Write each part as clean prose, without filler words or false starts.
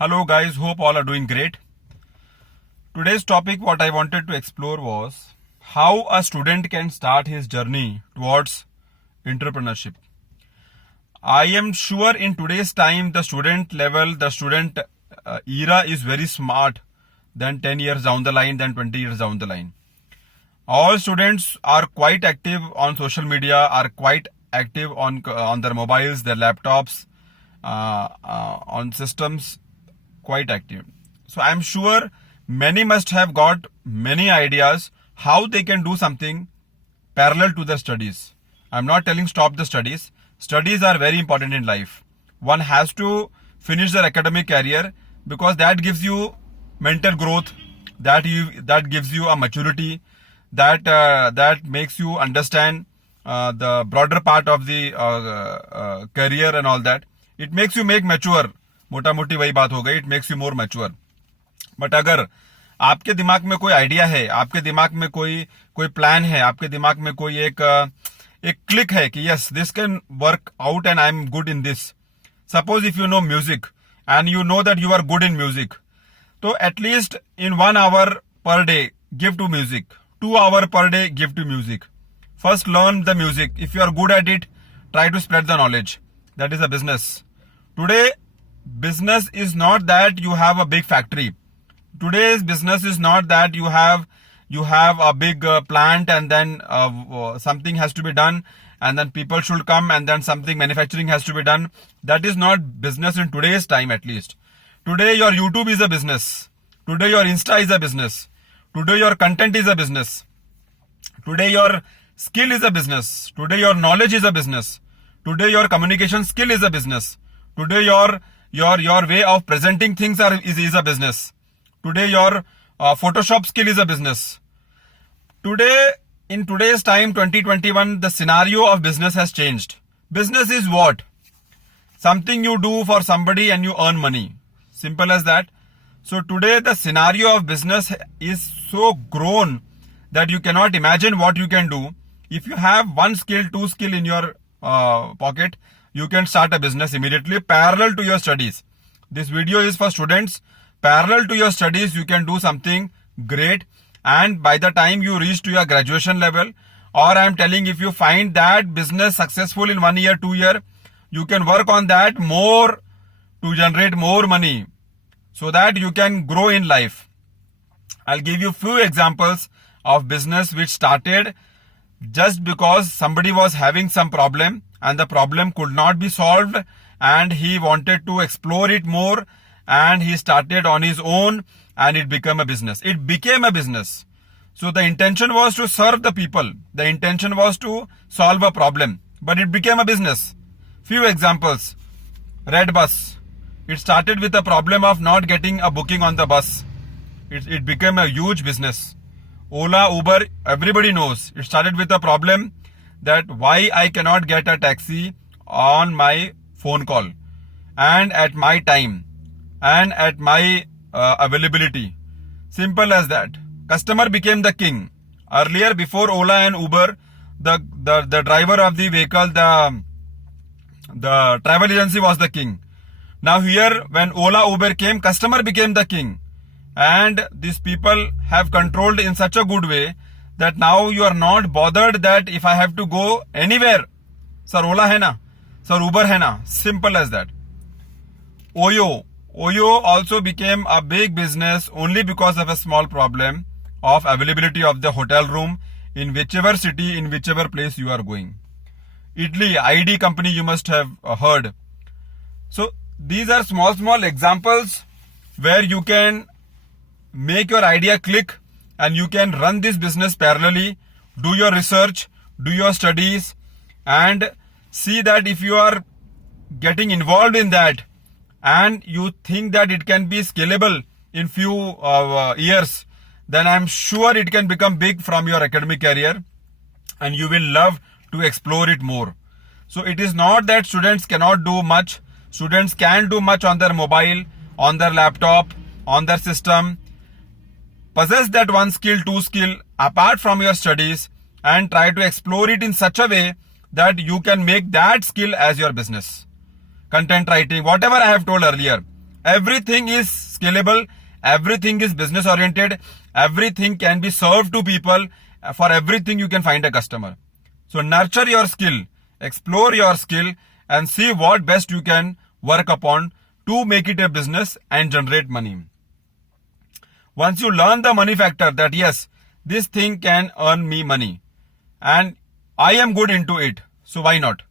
Hello guys, hope all are doing great. Today's topic what I wanted to explore was how a student can start his journey towards entrepreneurship. I am sure in today's time the student level, the student era is very smart than 10 years down the line, than 20 years down the line. All students are quite active on social media, are quite active on their mobiles, their laptops, on systems, quite active. So I'm sure many must have got many ideas how they can do something parallel to their studies. I'm not telling stop the studies. Studies are very important in life. One has to finish their academic career because that gives you mental growth, that gives you a maturity, that makes you understand the broader part of the career and all that. It makes you make mature. मोटा मोटी वही बात हो गई. It makes you more mature. But अगर आपके दिमाग में कोई आइडिया है, आपके दिमाग में कोई प्लान है, आपके दिमाग में कोई एक क्लिक है कि yes this can work out and I am good in this. Suppose if you know music and you know that you are good in music, तो at least in 1 hour per day give to music, 2 hours per day give to music. First learn the music. If you are good at it, try to spread the knowledge. That is a business. Today business is not that you have a big factory. Today's business is not that you have a big plant and then something has to be done and then people should come and then something manufacturing has to be done. That is not business in today's time, at least. Today your YouTube is a business. Today your Insta is a business. Today your content is a business. Today your skill is a business. Today your knowledge is a business. Today your communication skill is a business. Today your way of presenting things is a business. Today your Photoshop skill is a business. Today, in today's time, 2021, the scenario of business has changed. Business is what? Something you do for somebody and you earn money. Simple as that. So today the scenario of business is so grown that you cannot imagine what you can do. If you have 1 skill, 2 skill in your pocket, you can start a business immediately parallel to your studies. This video is for students. Parallel to your studies, you can do something great. And by the time you reach to your graduation level, or I am telling if you find that business successful in 1 year, 2 year, you can work on that more to generate more money so that you can grow in life. I'll give you few examples of business which started just because somebody was having some problem and the problem could not be solved and he wanted to explore it more and he started on his own and it became a business. It became a business. So the intention was to serve the people. The intention was to solve a problem. But it became a business. Few examples. Red Bus. It started with a problem of not getting a booking on the bus. It became a huge business. Ola, Uber, everybody knows. It started with a problem that why I cannot get a taxi on my phone call and at my time and at my availability. Simple as that. Customer became the king. Earlier, before Ola and Uber, the driver of the vehicle, the travel agency was the king. Now here, when Ola, Uber came, customer became the king. And these people have controlled in such a good way that now you are not bothered that if I have to go anywhere, sir Ola hai na, sir Uber hai na. Simple as that. Oyo also became a big business only because of a small problem of availability of the hotel room in whichever city, in whichever place you are going. Italy, ID company you must have heard. So these are small examples where you can make your idea click and you can run this business parallelly, do your research, do your studies and see that if you are getting involved in that and you think that it can be scalable in few years, then I'm sure it can become big from your academic career and you will love to explore it more. So it is not that students cannot do much. Students can do much on their mobile, on their laptop, on their system. Possess that 1 skill, 2 skill apart from your studies and try to explore it in such a way that you can make that skill as your business. Content writing, whatever I have told earlier. Everything is scalable. Everything is business oriented. Everything can be served to people. For everything you can find a customer. So nurture your skill, explore your skill, and see what best you can work upon to make it a business and generate money. Once you learn the money factor that yes, this thing can earn me money and I am good into it, so why not?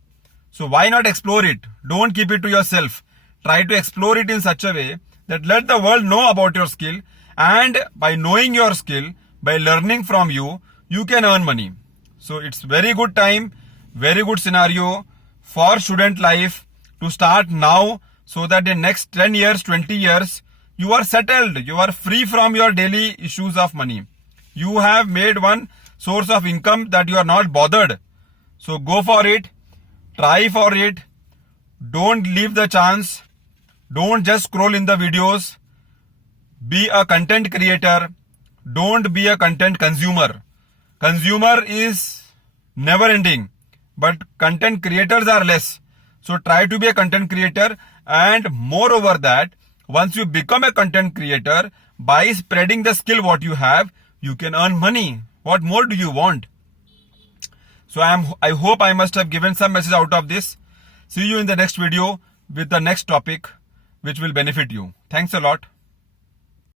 So why not explore it? Don't keep it to yourself. Try to explore it in such a way that let the world know about your skill, and by knowing your skill, by learning from you, you can earn money. So it's very good time, very good scenario for student life to start now, so that in next 10 years, 20 years, you are settled. You are free from your daily issues of money. You have made one source of income that you are not bothered. So go for it. Try for it. Don't leave the chance. Don't just scroll in the videos. Be a content creator. Don't be a content consumer. Consumer is never ending, but content creators are less. So try to be a content creator, and moreover that, once you become a content creator, by spreading the skill what you have, you can earn money. What more do you want? So I hope I must have given some message out of this. See you in the next video with the next topic which will benefit you. Thanks a lot.